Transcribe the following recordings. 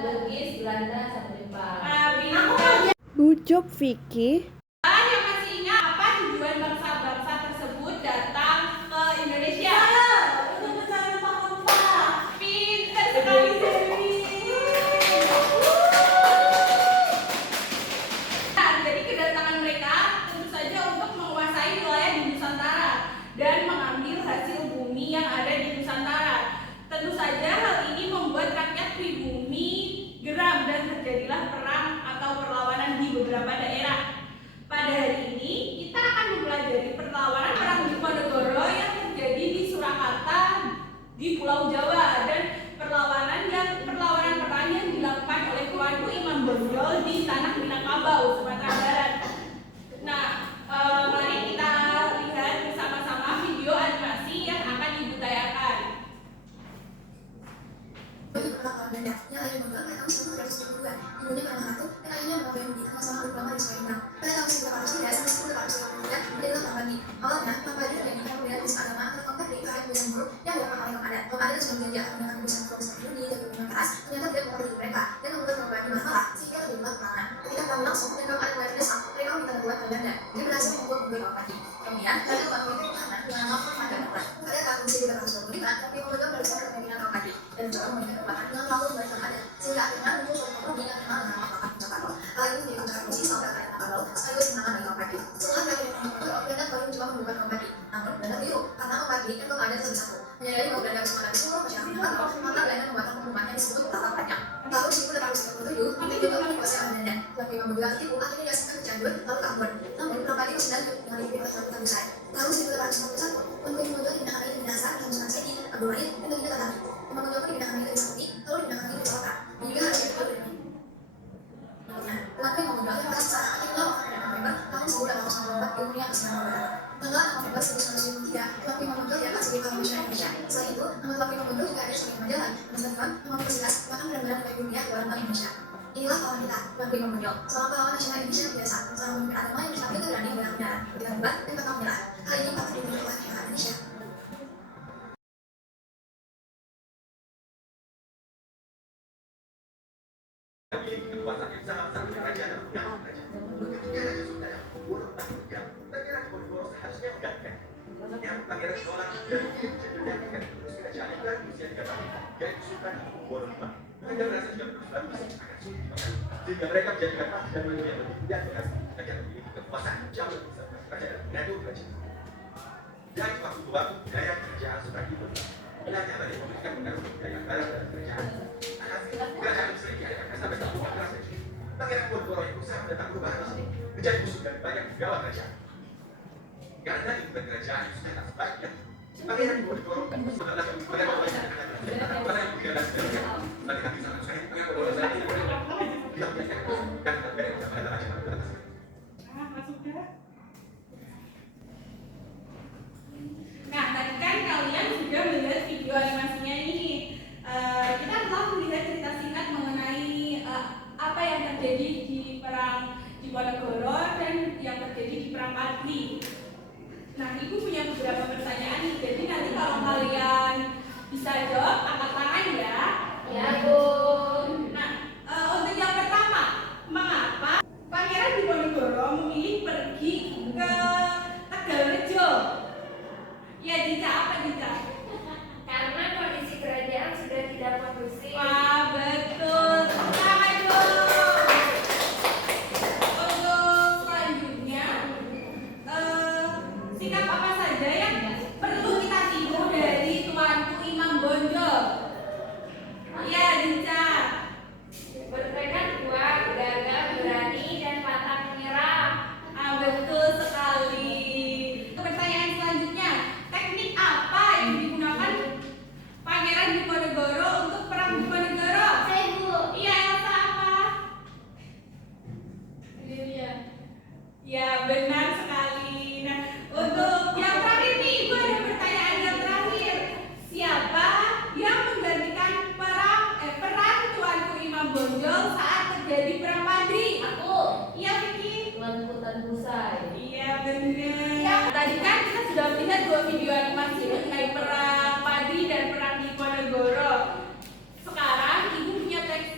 Belgis, Belanda, sama Jepang. Good job, Vicky. Yang masih ingat apa tujuan bangsa-bangsa tersebut datang ke Indonesia? Untuk mencari rempah-rempah. Pintar sekali Dewi. Nah, jadi kedatangan mereka tentu saja untuk menguasai wilayah di Nusantara dan mengambil hasil bumi yang ada di Nusantara. Tentu saja hal ini membuat rakyat pribumi geram dan terjadilah perang atau perlawanan di beberapa daerah. Pada hari ini kita akan mempelajari perlawanan perang Diponegoro yang terjadi di Surakarta di Pulau Jawa dan perlawanan perang yang dilakukan oleh Tuanku Imam Bonjol di tanah Minangkabau, Sumatera Barat. Nah, mari kita lihat bersama-sama video animasi yang akan ibu tayangkan. Inilah kawan kita, Tuanku Imam Bonjol, seorang pahlawan nasional Indonesia yang biasa, seorang pemimpin agama yang bersabda berani benar-benar, bertanggung jawab dan pantang menyerah. Hal ini patut diikuti oleh masyarakat Indonesia. Sehingga mereka menjadikan mati dan dunia lebih tidak dengan negara memiliki kekuasaan jauh lebih besar kerajaan NATO kerajaan. Dari waktu ke waktu budaya kerajaan seperti itu belajar dari memberikan pengaruh budaya barat dan kerajaan. Hasil kerajaan Mesir diadakan sampai tahun 14. Pangeran Diponegoro yang berusaha menentang perubahan ini menjadi musuh dari banyak pegawai kerajaan. Karena lingkungan kerajaan yang sudah tak sebaiknya, Pangeran Diponegoro sebenarnya mengenal banyak pada yang tidak ada kerajaan. Bagi kami sangat sayang Pangeran Diponegoro saat ini. Nah, tadi kan kalian sudah melihat video animasinya ini. Kita telah melihat cerita singkat mengenai apa yang terjadi di perang Diponegoro dan yang terjadi di perang Padri. Nah, ibu punya beberapa pertanyaan nih. Jadi nanti kalau kalian bisa jawab, angkat tangan ya. Ya, Bu. Nah, untuk yang pertama, mengapa Pangeran Diponegoro memilih pergi ke Tegalrejo? Ya, Dinca, apa Dinca? Karena kondisi kerajaan sudah tidak kondusif. Wah, betul sekali, Bu. Untuk selanjutnya, sikap apa saja yang perlu kita tiru dari Tuanku Imam Bonjol? Ya, Dinca. Bertekad kuat, gagah, berani, dan pantang menyerah. Betul sekali. Pertanyaan selanjutnya, teknik apa yang digunakan Pangeran Diponegoro untuk perang Diponegoro? Saya, Bu. Iya, Elsa apa? Ya, benar sekali. Nah, untuk yang terakhir nih, Ibu ada pertanyaan yang terakhir. Siapa yang menggantikan peran Tuanku Imam Bonjol saat terjadi perang Padri? Aku. Iya, Vicky. Tuanku Tan Busai. Iya, benar. Tadi kan kita sudah melihat dua video animasi mengenai perang Padri dan perang Diponegoro. Sekarang Ibu punya trik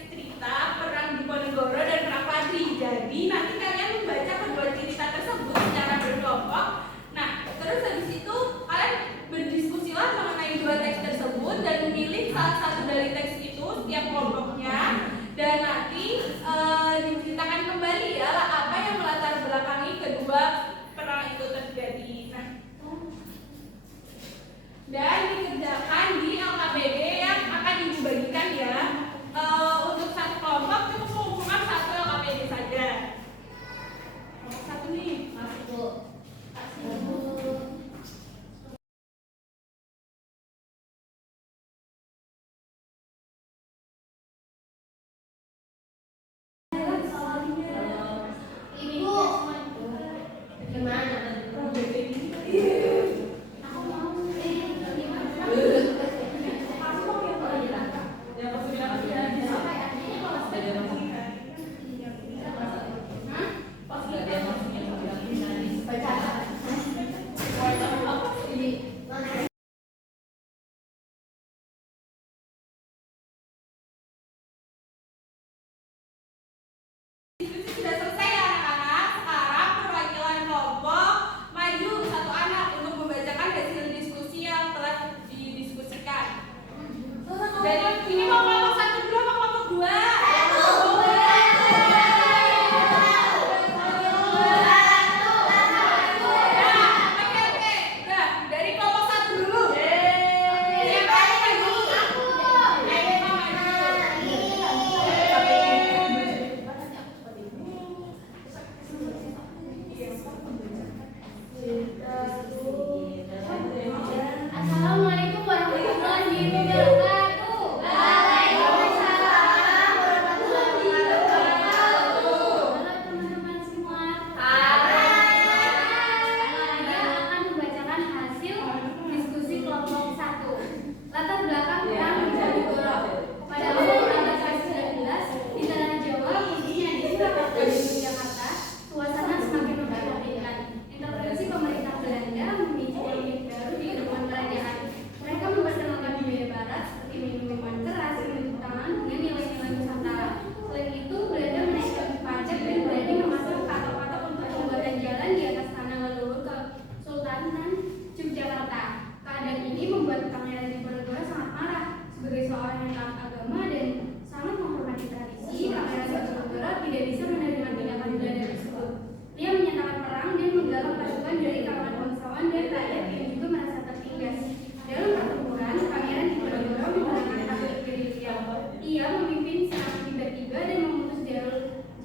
tidak bisa menerima tindakan Belanda tersebut. Dia menyatakan perang dan menggalang pasukan dari kalangan bangsawan dan rakyat yang juga merasa tertindas. Dalam pertempuran, Pangeran Diponegoro menggunakan taktik gerilya. Ia memimpin serangan tiba-tiba dan memutus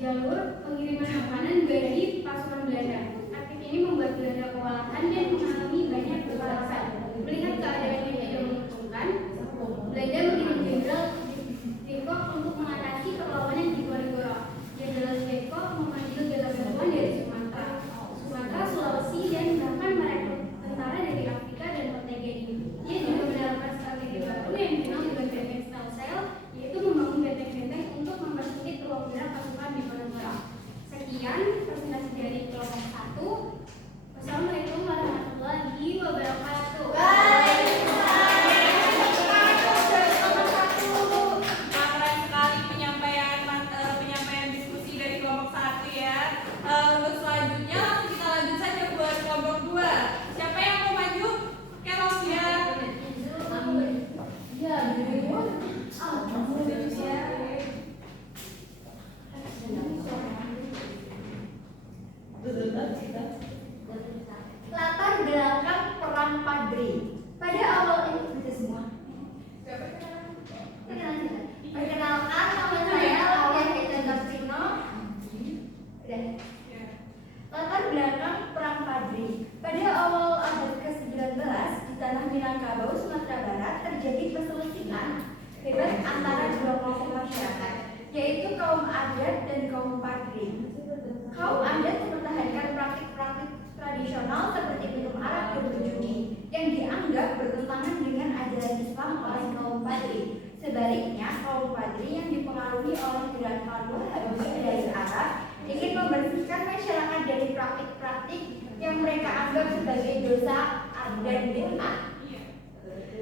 jalur pengiriman makanan bagi pasukan Belanda. Taktik ini membuat Belanda kewalahan dan mengalami banyak kekalahan. Melihat keadaan yang tidak menguntungkan, Belanda mengirim Jenderal Depok untuk mengatasi perlawanan Diponegoro. Jenderal Depok memanggil bala bantuan dari Sumatera, Sulawesi, dan bahkan merekrut tentara dari Afrika dan Portugis. Dia juga menerapkan strategi baru yang dikenal dengan benteng Stelsel, yaitu membangun benteng-benteng untuk mempersempit ruang gerak pasukan Diponegoro. Sekian presentasi dari kelompok 1. Wassalamualaikum warahmatullahi wabarakatuh. Keren sekali penyampaian diskusi dari kelompok 1 ya. Untuk selanjutnya langsung kita lanjut saja buat kelompok 2. Siapa yang mau maju? Keros ya. Latar belakang perang Padri. Pada awal itu semua. Perkenalkan, nama saya Aulia Hendra. Latar belakang perang Padri. Pada awal abad ke-19 di tanah Minangkabau, Sumatera Barat terjadi perselisihan hebat antara dua kelompok masyarakat, yaitu kaum adat dan kaum Padri. Kaum adat mempertahankan praktik-praktik tradisional seperti minum arak dan berjudi yang dianggap bertentangan dengan ajaran Islam oleh kaum Padri. Sebaliknya, kaum Padri yang dipengaruhi oleh gerakan Fatwa Habsyi dari Arab ingin membersihkan masyarakat dari praktik-praktik yang mereka anggap sebagai dosa dan bid'ah.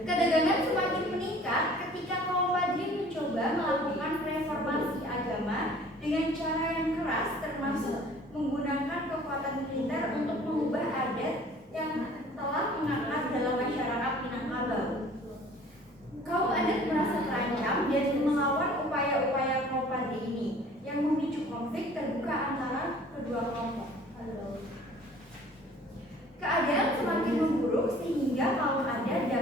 Ketegangan semakin meningkat ketika kaum Padri mencoba melakukan reformasi agama dengan cara yang keras, termasuk menggunakan kekuatan militer untuk mengubah adat yang telah mengakar dalam masyarakat Minangkabau. Kaum adat merasa terancam dan melawan upaya-upaya kaum Padri ini yang memicu konflik terbuka antara kedua kelompok. Keadaan semakin memburuk sehingga kaum adat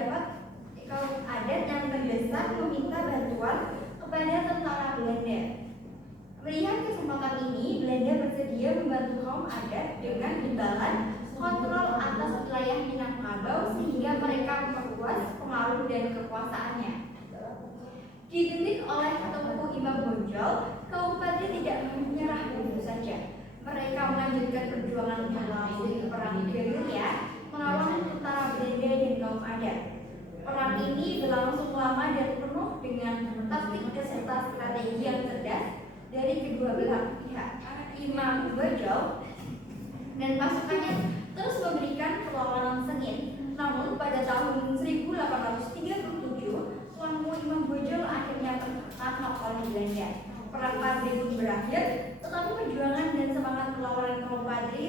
yang terdesak meminta bantuan kepada tentara Belanda. Melihat kesempatan ini, Belanda bersedia membantu kaum adat dengan imbalan kontrol atas wilayah Minangkabau sehingga mereka memperluas pengaruh dan kekuasaannya. Dipimpin oleh Tengku Imam Bonjol, kaum Padri tidak menyerah begitu saja. Mereka melanjutkan perjuangan melalui perang gerilya melawan tentara Belanda dan kaum adat. Perang ini berlangsung lama dan penuh dengan taktik serta strategi yang cerdas dari kedua belah pihak. Imam Bonjol dan pasukannya terus memberikan perlawanan sengit. Namun pada tahun 1837, Tengku Imam Bonjol akhirnya tertangkap oleh Belanda. Perang Padri pun berakhir, tetapi perjuangan dan semangat perlawanan kaum Padri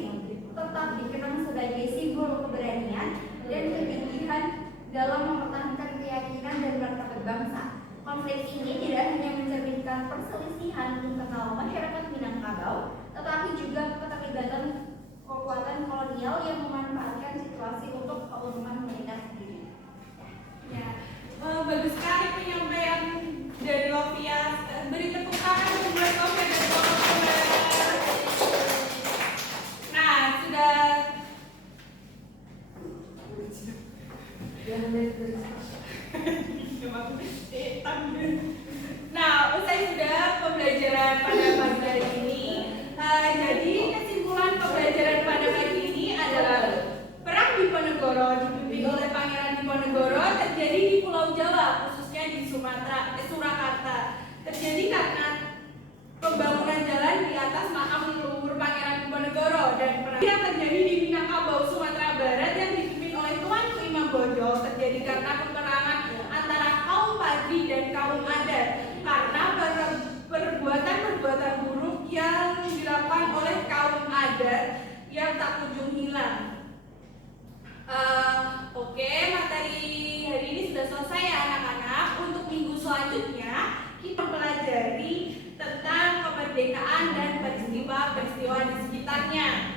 tetap dikenang sebagai simbol keberanian dan kegigihan dalam mempertahankan keyakinan dan martabat bangsa. Konflik ini tidak hanya mencerminkan perselisihan internal masyarakat Minangkabau, tetapi juga keterlibatan kekuatan kolonial yang memanfaatkan situasi untuk keuntungan mereka sendiri. Ya, bagus sekali penyampaian dari Lovia. Beri tepuk tangan buat Lovia dan teman-teman. Nah, sudah. Nah, usai sudah pembelajaran pada pagi hari ini. Jadi kesimpulan pembelajaran pada pagi ini adalah perang Diponegoro dipimpin oleh Pangeran Diponegoro terjadi di Pulau Jawa, khususnya di Surakarta. Terjadi karena pembangunan jalan di atas makam leluhur Pangeran Diponegoro, dan perang yang terjadi di Minangkabau, Sumatera Barat yang dipimpin oleh Tuanku Imam Bonjol terjadi karena peperangan antara kaum Padri dan kaum adat karena perbuatan-perbuatan buruk yang dilakukan oleh kaum adat yang tak kunjung hilang. Oke, materi hari ini sudah selesai ya anak-anak. Untuk minggu selanjutnya kita pelajari tentang kemerdekaan dan peristiwa di sekitarnya.